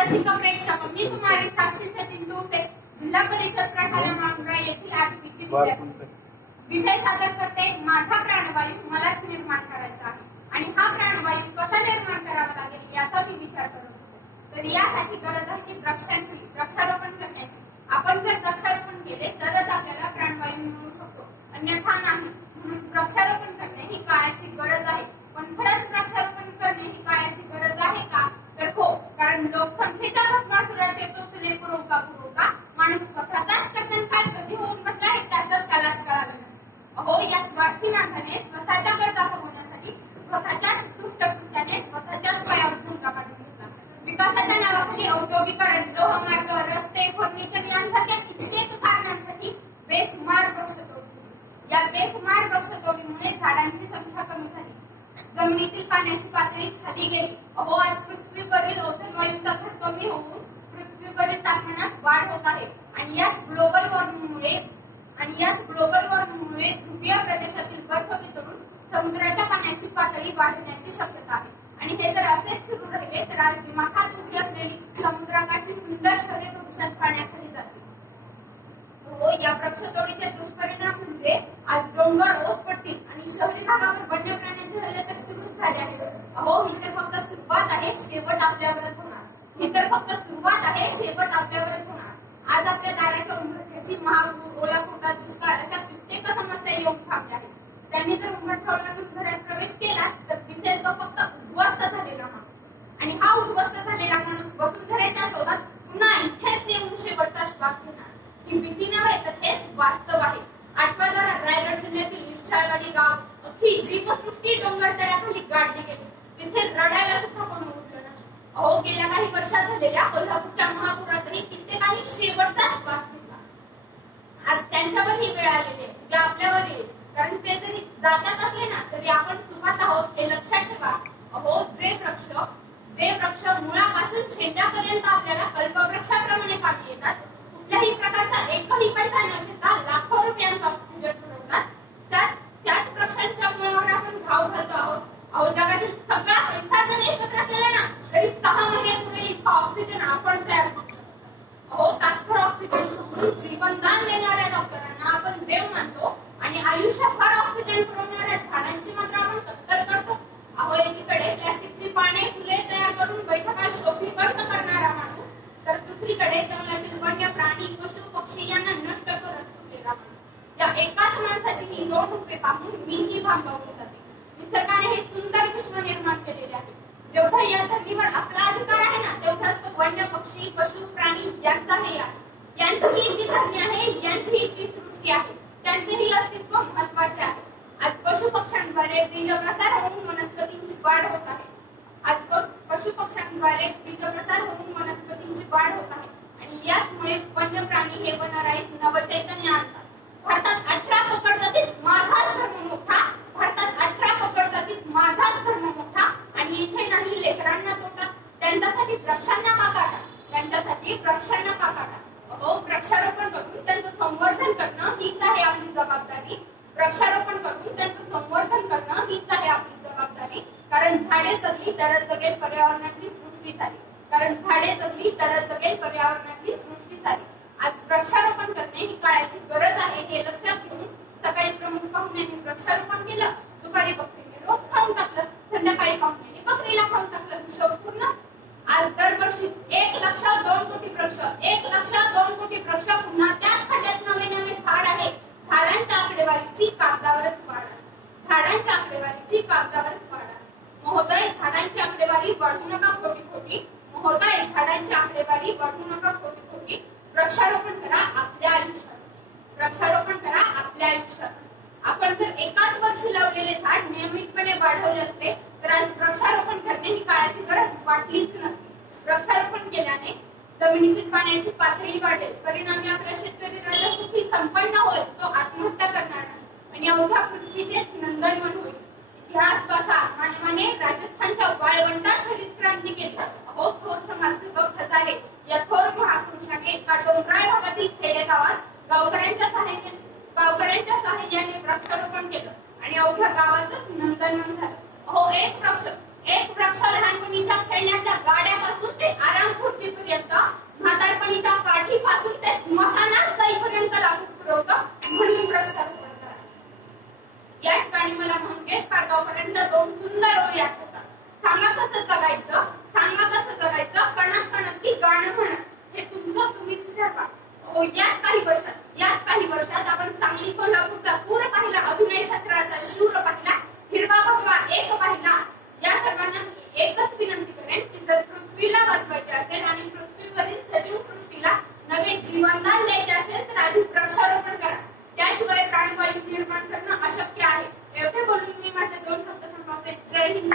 रसिक प्रेक्षक, मी कुमारी साक्षी सचिन तोटे, जिल्हा परिषद प्रशाला मांडरा येथील आठवीची विद्यार्थी. विषय सादर करते माझा प्राणवायू मलाच निर्माण करायचा आहे. आणि हा प्राणवायू कसा निर्माण करावा लागेल याचा मी विचार करत होते. तर यासाठी गरज आहे की वृक्षांची, वृक्षारोपण करण्याची. आपण जर वृक्षारोपण केले तरच आपल्याला प्राणवायू मिळू शकतो, अन्यथा नाही. म्हणून वृक्षारोपण करणे ही काळाची गरज आहे. पण खरंच वृक्षारोपण करणे ही काळाची गरज आहे का? तर हो, कारण लोकसंख्येच्या भस्मासुराचे चोचले पुरवता माणूस स्वतःचाच कथनकार कधी होऊन बसला आहे त्याचं त्यालाच कळालं नाही. अहो, या स्वार्थी माणसाने स्वतःच्या गरजा भागवण्यासाठी स्वतःच्याच दुष्टकृत्याने स्वतःच्याच पायावर भूमिका पाडून घेतला. विकासाच्या नावाखाली औद्योगिकरण, लोहमार्ग, रस्ते, फर्निचर यांसारख्या कित्येक कारणांसाठी बेसुमार वृक्षतोड. या बेसुमार वृक्षतोडीमुळे झाडांची संख्या कमी झाली, जमिनीतील पाण्याची पातळी खाली गेली. अहो, आज पृथ्वीवरील ओझोन वायूचा थर कमी होऊन पृथ्वीवरील तापमानात वाढ होत आहे. आणि याच ग्लोबल वॉर्मिंगमुळे ध्रुवीय प्रदेशातील बर्फ वितळून समुद्राच्या पाण्याची पातळी वाढण्याची शक्यता आहे. आणि हे जर असेच सुरू राहिले तर आज दिमाखात उभी असलेली समुद्राकाठची सुंदर शहरे भविष्यात पाण्याखाली जातील. हो, या वृक्षतोडीचे दुष्परिणाम म्हणजे आज डोंगर ओस पडतील आणि शहरी भागावर वन्य प्राण्यांचे हल्ले तर सुरूच झाले आहेत. अहो, ही तर फक्त सुरुवात आहे, शेवट आपल्यावरच होणार. ही तर फक्त सुरुवात आहे, शेवट आपल्यावरच होणार. आज आपल्या दाराच्या उंबरठ्याशी महापूर, ओला कोटा, दुष्काळ अशा कित्येक समस्या येऊन थांबल्या आहेत. त्यांनी जर उंबरठा ओलांडून घरात प्रवेश केलाच तर दिसेल तो फक्त उद्ध्वस्त झालेला माणूस. आणि हा उद्ध्वस्त झालेला माणूस वसुंधरेच्या शोधात पुन्हा इथेच येऊन शेवटचा श्वास घेणार. ही भीती नव्हे तर हेच वास्तव आहे. आठवा जरा रायगड जिल्ह्यातील इर्छाळवाडी गाव अख्खी जीवसृष्टी डोंगर तळ्याखाली गाडली गेली. तिथे रडायला सुद्धा कोण उठलं नाही. अहो, गेल्या काही वर्षात झालेल्या कोल्हापूरच्या महापुरातही कित्येकांनी शेवटचा श्वास घेतला. आज त्यांच्यावर ही वेळ आलेली आहे, उद्या आपल्यावर येईल. कारण ते जरी जातात असले ना तरी आपण सुरुवात आहोत हे लक्षात ठेवा. अहो, जे वृक्ष मुळापासून शेंड्यापर्यंत आपल्याला कल्पवृक्षाप्रमाणे कामी येतात, कुठल्याही प्रकारचा एकही पैसा न घेता लाखो रुपयांचा ऑक्सिजन पुरवतात, त्याच वृक्षांच्या मुळावर आपण घाव घालतो आहोत. अहो, जगातील सगळा पैसा जर एकत्र केला ना तरी 6 महिने पुरेल इतका ऑक्सिजन आपण तयार करतो. अहो, तात्पर ऑक्सिजन जीवनदान देणाऱ्या डॉक्टरांना आपण देव मानतो आणि आयुष्यभर ऑक्सिजन पुरवणाऱ्या झाडांची मात्र आपण कत्तल करतो. अहो, एकीकडे प्लॅस्टिकची पाने फुले तयार करून बैठका शोभीबंद करणारा माणूस, तर दुसरीकडे जंगलातील वन्य प्राणी, पशु, पक्षी यांना नष्ट करत सुटलेला माणूस. या एकाच माणसाची ही 2 रूपे पाहून मीही भांबावून जाते. निसर्गाने हे सुंदर विश्व निर्माण केलेले आहे. जेवढा या धर्तीवर आपला अधिकार आहे ना तेवढाच तो वन्य पक्षी, पशु, प्राणी यांचाही आहे. यांचीही ती धरणी आहे, यांचीही ती सृष्टी आहे, त्यांचेही अस्तित्व महत्वाचे आहे. आज पशु पक्ष्यांद्वारे बीजप्रसार होऊन वनस्पतींची वाढ होत आहे. आणि याचमुळे वन्य प्राणी हे वनराईस नवचैतन्य आणतात. भारतात 18 पकड जातीत माझाच धर्म मोठा, भारतात 18 पकड जातीत माझाच धर्म मोठा. आणि इथे नाही लेकरांना तोटा, त्यांच्यासाठी वृक्षांना का काटा, त्यांच्यासाठी वृक्षांना का काटा. अहो, वृक्षारोपण करून त्यांचं संवर्धन करणं हीच आहे आपली जबाबदारी. वृक्षारोपण करून त्यांचं संवर्धन करणं हीच आहे आपली जबाबदारी. कारण झाडे जगली तरच जगेल पर्यावरणातली सृष्टी सारी. आज वृक्षारोपण करणे ही काळाची गरज आहे हे लक्षात घेऊन सकाळी प्रमुख पाहुण्यांनी वृक्षारोपण केलं, दुपारी बकरीने रोप खाऊन टाकलं, संध्याकाळी पाहुण्यांनी बकरीला खाऊन टाकलं. हिशोब पूर्ण. आज दरवर्षी 1,02 कोटी वृक्ष, 1,02 कोटी वृक्ष, पुन्हा त्याच खड्ड्यात नवे नवे झाड आहे. झाडांच्या आकडेवारीची कागदावरच वाढ. महोदय, झाडांची आकडेवारी वाढू नका खोटी खोटी. महोदय, झाडांची आकडेवारी वाढू नका खोटी खोटी. वृक्षारोपण करा आपल्या आयुष्यात. आपण जर एकाच वर्षी लावलेले झाड नियमितपणे वाढवले असते तर आज वृक्षारोपण करणे ही काळाची गरज वाटलीच नसती. वृक्षारोपण केल्याने जमिनीतील पाण्याची पातळी वाढेल, परिणामी आपला शेतकरी राजा सुखी संपन्न होईल, तो आत्महत्या करणार नाही आणि अवघ्या पृथ्वीचेच नंदनवन होईल. इतिहास वाचा, मानवाने राजस्थानच्या वाळवंटात हरित क्रांती केली. अहो, थोर समाजसेवक हजारे या थोर महापुरुषाने एका डोंगराळ भागातील खेडेगावात गावकऱ्यांच्या साहाय्याने वृक्षारोपण केलं आणि अवघ्या गावातच नंदनवन झालं. अहो, एक वृक्ष लहानपणीच्या खेळण्याच्या गाड्यापासून ते आराम खुर्ची गावापर्यंत दोन सुंदर ओळी आठवतात. सांगा कसं जगायचं, सांगा कसं जगायचं, कणात कणाती गाणं म्हणत हे तुमचं तुम्हीच ठरवा. याच काही वर्षात आपण सांगली कोल्हापूरचा पूर पाहिला, अभिनय क्षेत्राचा शूर पाहिला, हिरवा भगवा एक पाहिला. या सर्वांना एकच विनंती करेन की जर पृथ्वीला वाचवायचे असेल आणि पृथ्वीवरील सजीव सृष्टीला नवे जीवनदान द्यायचे असेल तर आधी वृक्षारोपण करा. त्याशिवाय प्राणवायू निर्माण करणं अशक्य आहे. एवढे बोलून मी माझे 2 शब्द संपवते. जय हिंद.